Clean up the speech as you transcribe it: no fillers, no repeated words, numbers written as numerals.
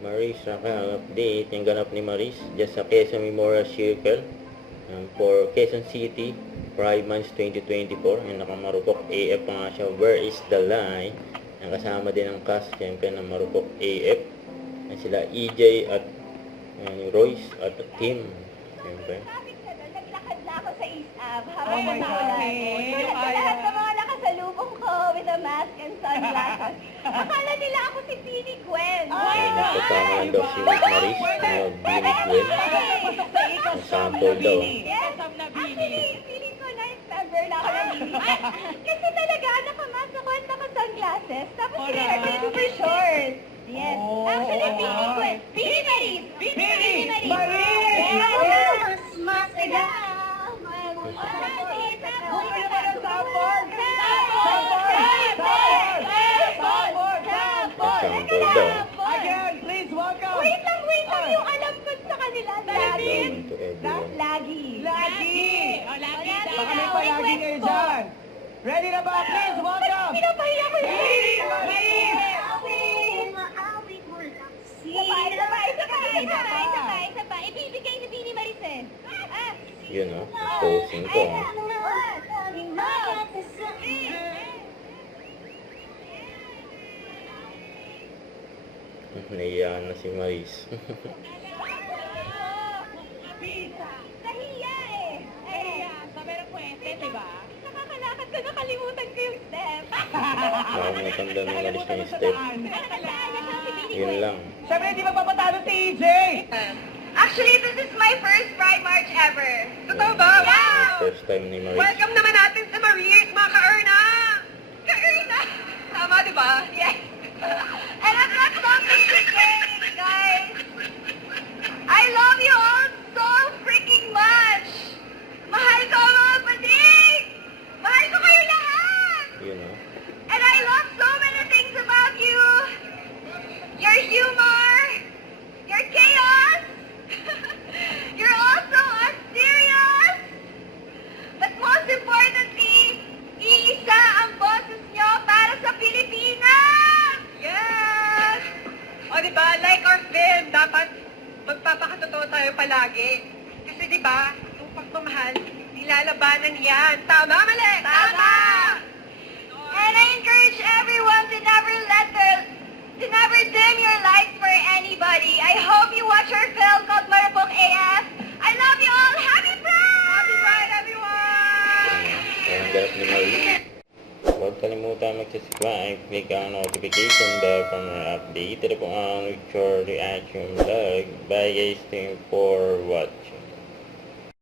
Maris, update yung ganap ni Maris just sa Quezon Memorial Circle for Quezon City Pride Month 2024. Yung nakamarupok AF pa nga siya. Where is the line? Ang kasama din ang cast siyempre ng marupok AF. Yan sila EJ at Royce at Kim. Siyempre. Naglakad na ako sa ISAB Oh habang my God, umuulan. Kim, Sa lahat ng mga nakasalubong ko with a mask and sunglasses. Akala nila ako si Pini Gwen. Kasama lang daw si Maris, Bini Gwen. Ang sample daw. Yes. Actually, feeling ko nice member na ako ng Bini. Kasi talaga nakamask ako at naka-sunglasses. Tapos hair ko super short. Yes. Actually, Pini Gwen. Pini Maris. Pini Maris. Yes. Mas sila. Sample daw. Again, please welcome. Wait lang. Yung alam ko sa kanila. Lagi. Welcome to everyone. Lagi. Lagi. Lagi. Baka may palagi kayo dyan. Ready na ba? Please welcome. Pinapahiya ko yun. Pini Maris. Sabay. Ibibigay ni Pini Maris eh. Yun posing ko. Naiyan na si Maris. Nahiya eh. Sa merong kwente, diba? Nakakalakad ko, nakalimutan ko yung step. Baka matanda ni Maris na yung step. Yun lang. Siyempre, di ba papatalo si EJ? Actually, this is my first Pride March ever. Totoo ba? Yeah! First time ni Maris. Welcome naman natin sa Maris, mga ka-Erna! Ka-Erna! Tama, di ba? Yes! And I've got something to say, guys! I love you all so freaking much! Mahal ko ang mga pating! Mahal ko kayo lahat! Yun And I love so many things about you! Your humor! Your chaos! You're also as serious! But most importantly, iisa ang boses nyo para sa Pilipinas! Yes! O, di ba, like our film, dapat magpapakatotoo tayo palagi. Kasi di ba, yung pagmamahal, nilalabanan yan. Tama, mali? Tama! And I encourage everyone to never dim your lights for anybody. I hope you watch our film called Marupok AF. I love you all. Happy Pride! Happy Pride, everyone! Kaya ang ganap ni Maris. Huwag kalimutan mag-subscribe, click ang notification bell para ma-update. Ito po ang Richard Reaction Vlog. Bye guys, thank you for what?